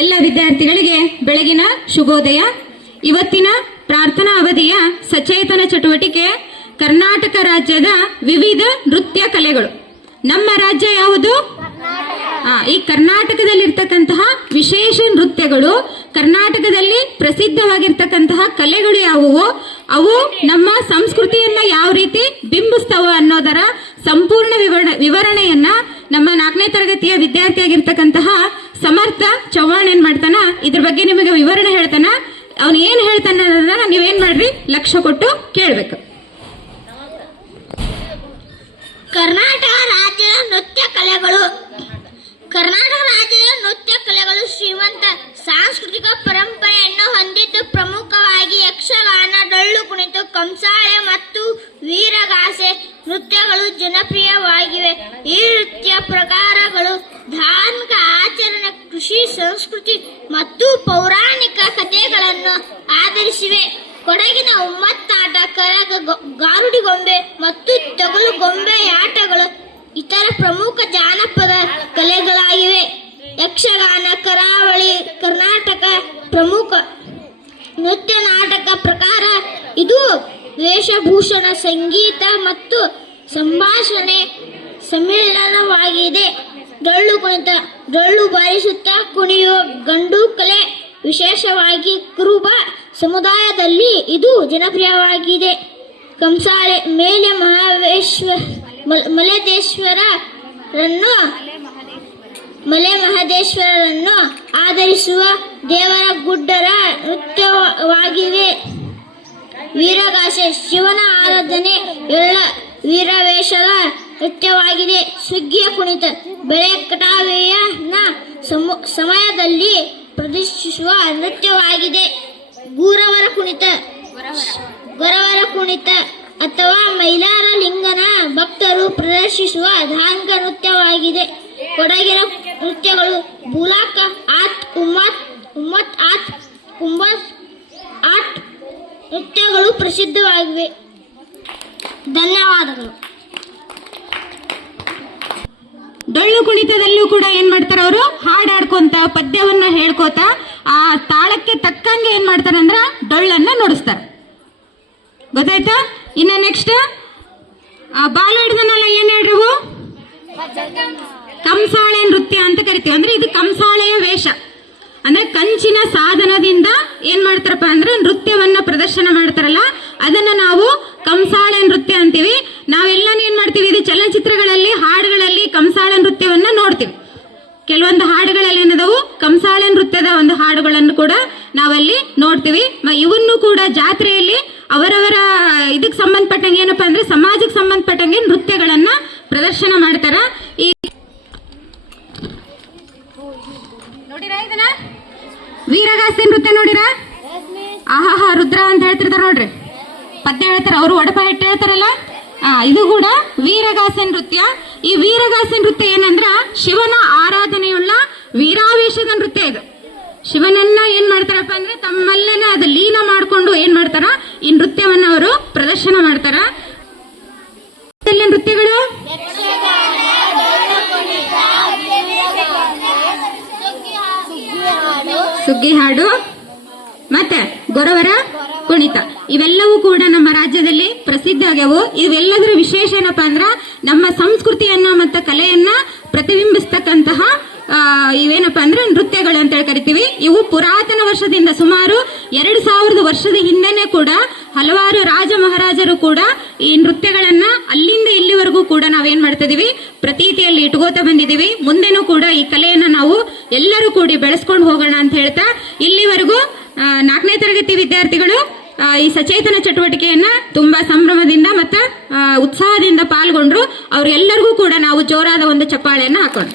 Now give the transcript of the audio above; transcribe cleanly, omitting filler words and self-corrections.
ಎಲ್ಲ ವಿದ್ಯಾರ್ಥಿಗಳಿಗೆ ಬೆಳಗಿನ ಶುಭೋದಯ. ಇವತ್ತಿನ ಪ್ರಾರ್ಥನಾ ಅವಧಿಯ ಸಚೇತನ ಚಟುವಟಿಕೆ ಕರ್ನಾಟಕ ರಾಜ್ಯದ ವಿವಿಧ ನೃತ್ಯ ಕಲೆಗಳು. ನಮ್ಮ ರಾಜ್ಯ ಯಾವುದು? ಈ ಕರ್ನಾಟಕದಲ್ಲಿರ್ತಕ್ಕಂತಹ ವಿಶೇಷ ನೃತ್ಯಗಳು, ಕರ್ನಾಟಕದಲ್ಲಿ ಪ್ರಸಿದ್ಧವಾಗಿರ್ತಕ್ಕಂತಹ ಕಲೆಗಳು ಯಾವುವು, ಅವು ನಮ್ಮ ಸಂಸ್ಕೃತಿಯನ್ನ ಯಾವ ರೀತಿ ಬಿಂಬಿಸ್ತವ ಅನ್ನೋದರ ಸಂಪೂರ್ಣ ವಿವರಣೆಯನ್ನ ನಮ್ಮ 4ನೇ ತರಗತಿಯ ವಿದ್ಯಾರ್ಥಿಯಾಗಿರ್ತಕ್ಕಂತಹ ಸಮರ್ಥ ಚವ್ಹಾಣ್ ಏನ್ ಮಾಡ್ತಾನ, ಇದ್ರ ಬಗ್ಗೆ ನಿಮಗೆ ವಿವರಣೆ ಹೇಳ್ತಾನ. ಅವನು ಏನ್ ಹೇಳ್ತಾನ ಅನ್ನೋದನ್ನ ನೀವೇನ್ ಮಾಡ್ರಿ, ಲಕ್ಷ್ಯ ಕೊಟ್ಟು ಕೇಳ್ಬೇಕು. ಕರ್ನಾಟಕ ರಾಜ್ಯದ ನೃತ್ಯ ಕಲೆಗಳು. ಕರ್ನಾಟಕ ರಾಜ್ಯದ ನೃತ್ಯ ಕಲೆಗಳು ಶ್ರೀಮಂತ ಸಾಂಸ್ಕೃತಿಕ ಪರಂಪರೆಯನ್ನು ಹೊಂದಿದ್ದು ಪ್ರಮುಖವಾಗಿ ಯಕ್ಷಗಾನ, ಡೊಳ್ಳು ಕುಣಿತ, ಕಂಸಾಳೆ ಮತ್ತು ವೀರಗಾಸೆ ನೃತ್ಯಗಳು ಜನಪ್ರಿಯವಾಗಿವೆ. ಈ ನೃತ್ಯ ಪ್ರಕಾರಗಳು ಧಾರ್ಮಿಕ ಆಚರಣೆ, ಕೃಷಿ, ಸಂಸ್ಕೃತಿ ಮತ್ತು ಪೌರಾಣಿಕ ಕಥೆಗಳನ್ನು ಆಧರಿಸಿವೆ. ಕೊಡಗಿನ ಉಮ್ಮತ್ತಾಟ, ಕರಗ, ಗಾರುಡಿಗೊಂಬೆ ಮತ್ತು ತೊಗಲು ಗೊಂಬೆ ಆಟಗಳು ಇತರ ಪ್ರಮುಖ ಜಾನಪದ ಕಲೆಗಳಾಗಿವೆ. ಯಕ್ಷಗಾನ ಕರಾವಳಿ ಕರ್ನಾಟಕ ಪ್ರಮುಖ ನೃತ್ಯ ನಾಟಕ ಪ್ರಕಾರ. ಇದು ವೇಷಭೂಷಣ, ಸಂಗೀತ ಮತ್ತು ಸಂಭಾಷಣೆ ಸಮ್ಮಿಲನವಾಗಿದೆ. ಡೊಳ್ಳು ಕುಣಿತ, ಡೊಳ್ಳು ಬಾರಿಸುತ್ತಾ ಕುಣಿಯುವ ಗಂಡು ಕಲೆ. ವಿಶೇಷವಾಗಿ ಕುರುಬ ಸಮುದಾಯದಲ್ಲಿ ಇದು ಜನಪ್ರಿಯವಾಗಿದೆ. ಕಂಸಾಳೆ ಮಲೆ ಮಹದೇಶ್ವರರನ್ನು ಆಧರಿಸುವ ದೇವರ ಗುಡ್ಡರ ನೃತ್ಯವಾಗಿವೆ. ವೀರಗಾಸೆ ಶಿವನ ಆರಾಧನೆ ವೀರವೇಷದ ನೃತ್ಯವಾಗಿದೆ. ಸುಗ್ಗಿಯ ಕುಣಿತ ಬೆಳೆ ಕಟಾವೆಯ ಸಮಯದಲ್ಲಿ ಪ್ರದರ್ಶಿಸುವ ನೃತ್ಯವಾಗಿದೆ. ಗೊರವರ ಕುಣಿತ ಅಥವಾ ಮೈಲಾರ ಲಿಂಗನ ಭಕ್ತರು ಪ್ರದರ್ಶಿಸುವ ಧಾರ್ಮಿಕ ನೃತ್ಯವಾಗಿದೆ. ಕೊಡಗಿನ ನೃತ್ಯಗಳು ಬೂಲಾಕ ಆತ್, ಉಮ್ಮತ್ ಆತ್, ಕುಂಬಸ್ ಆಟ್ ನೃತ್ಯಗಳು ಪ್ರಸಿದ್ಧವಾಗಿವೆ. ಧನ್ಯವಾದಗಳು. ಡೊಳ್ಳು ಕುಣಿತದಲ್ಲೂ ಕೂಡ ಏನ್ ಮಾಡ್ತಾರ, ಅವರು ಹಾಡಾಡ್ಕೊಂತ ಪದ್ಯವನ್ನ ಹೇಳ್ಕೋತ ಆ ತಾಳಕ್ಕೆ ತಕ್ಕಂಗೆ ಏನ್ ಮಾಡ್ತಾರಂದ್ರ ಡೊಳ್ಳನ್ನ ನುಡಿಸ್ತಾರ. ಗೊತ್ತಾಯ್ತಾ? ಇನ್ನ ನೆಕ್ಸ್ಟ್ ಬಾಲ ಹಿಡ್ದನಲ್ಲ, ಏನ್ ಹೇಳ್ರಿ, ಕಂಸಾಳೆ ನೃತ್ಯ ಅಂತ ಕರಿತೀವಿ. ಅಂದ್ರೆ ಇದು ಕಂಸಾಳೆಯ ವೇಷ. ಅಂದ್ರೆ ಕಂಚಿನ ಸಾಧನದಿಂದ ಏನ್ ಮಾಡ್ತಾರಪ್ಪ ಅಂದ್ರೆ ನೃತ್ಯವನ್ನ ಪ್ರದರ್ಶನ ಮಾಡ್ತಾರಲ್ಲ, ಅದನ್ನ ನಾವು ಕಂಸಾಳೆ ನೃತ್ಯ ಅಂತೀವಿ. ನಾವೆಲ್ಲಾನು ಏನ್ ಮಾಡ್ತೀವಿ, ಇದು ಚಲನಚಿತ್ರಗಳಲ್ಲಿ, ಹಾಡುಗಳಲ್ಲಿ ಕಂಸಾಳೆ ನೃತ್ಯವನ್ನ ನೋಡ್ತೀವಿ. ಕೆಲವೊಂದು ಹಾಡುಗಳಲ್ಲಿ ಏನದವು ಕಂಸಾಳೆ ನೃತ್ಯದ ಒಂದು ಹಾಡುಗಳನ್ನು ಕೂಡ ನಾವಲ್ಲಿ ನೋಡ್ತೀವಿ. ಇವನ್ನು ಕೂಡ ಜಾತ್ರೆಯಲ್ಲಿ ಅವರವರ ಇದಕ್ಕೆ ಸಂಬಂಧಪಟ್ಟಂಗೆ ಏನಪ್ಪಾ ಅಂದ್ರೆ ಸಮಾಜಕ್ಕೆ ಸಂಬಂಧಪಟ್ಟಂಗೆ ನೃತ್ಯಗಳನ್ನ ಪ್ರದರ್ಶನ ಮಾಡ್ತಾರ. ಈ ನೋಡಿರಾ ಇದನ್ನ, ವೀರಗಾಸೆ ನೃತ್ಯ ನೋಡಿರಾ? ಆಹಾ ರುದ್ರ ಅಂತ ಹೇಳ್ತಿರ್ತಾರ ನೋಡ್ರಿ, ಪದ್ಯ ಹೇಳ್ತಾರ ಅವರು, ಒಡಪ ಹಿಟ್ಟು ಹೇಳ್ತಾರಲ್ಲ, ಇದು ಕೂಡ ವೀರಗಾಸೆ ನೃತ್ಯ. ಈ ವೀರಗಾಸೆ ನೃತ್ಯ ಏನಂದ್ರ ಶಿವನ ಆರಾಧನೆಯುಳ್ಳ ವೀರಾವೇಶದ ನೃತ್ಯ. ಇದು ಶಿವನನ್ನ ಏನ್ ಮಾಡ್ತಾರಪ್ಪ ಅಂದ್ರೆ ತಮ್ಮಲ್ಲೇನೆ ಅದು ಲೀನ ಮಾಡ್ಕೊಂಡು ಏನ್ ಮಾಡ್ತಾರ, ಈ ನೃತ್ಯವನ್ನ ಅವರು ಪ್ರದರ್ಶನ ಮಾಡ್ತಾರ. ನೃತ್ಯಗಳು ಸುಗ್ಗಿ ಹಾಡು ಮತ್ತೆ ಗೊರವರ ಕುಣಿತ, ಇವೆಲ್ಲವೂ ಕೂಡ ನಮ್ಮ ರಾಜ್ಯದಲ್ಲಿ ಪ್ರಸಿದ್ಧ ಆಗ್ಯಾವು. ಇವೆಲ್ಲದರ ವಿಶೇಷ ಏನಪ್ಪಾ ಅಂದ್ರ ನಮ್ಮ ಸಂಸ್ಕೃತಿಯನ್ನ ಮತ್ತು ಕಲೆಯನ್ನ ಪ್ರತಿಬಿಂಬಿಸ್ತಕ್ಕಂತಹ ಇವೇನಪ್ಪ ಅಂದ್ರೆ ನೃತ್ಯಗಳು ಅಂತ ಹೇಳಿ ಕರಿತೀವಿ. ಇವು ಪುರಾತನ ವರ್ಷದಿಂದ ಸುಮಾರು 2000 ವರ್ಷದ ಹಿಂದೆನೆ ಕೂಡ ಹಲವಾರು ರಾಜ ಮಹಾರಾಜರು ಕೂಡ ಈ ನೃತ್ಯಗಳನ್ನ ಅಲ್ಲಿಂದ ಇಲ್ಲಿವರೆಗೂ ಕೂಡ ನಾವೇನ್ ಮಾಡ್ತಾ ಇದೀವಿ, ಪ್ರತೀತಿಯಲ್ಲಿ ಇಟ್ಕೋತಾ ಬಂದಿದೀವಿ. ಮುಂದೆನೂ ಕೂಡ ಈ ಕಲೆಯನ್ನ ನಾವು ಎಲ್ಲರೂ ಕೂಡಿ ಬೆಳೆಸ್ಕೊಂಡು ಹೋಗೋಣ ಅಂತ ಹೇಳ್ತಾ, ಇಲ್ಲಿವರೆಗೂ 4ನೇ ತರಗತಿ ವಿದ್ಯಾರ್ಥಿಗಳು ಈ ಸಚೇತನ ಚಟುವಟಿಕೆಯನ್ನ ತುಂಬಾ ಸಂಭ್ರಮದಿಂದ ಮತ್ತೆ ಉತ್ಸಾಹದಿಂದ ಪಾಲ್ಗೊಂಡ್ರು. ಅವ್ರೆಲ್ಲರಿಗೂ ಕೂಡ ನಾವು ಜೋರಾದ ಒಂದು ಚಪ್ಪಾಳೆಯನ್ನ ಹಾಕೋಣ.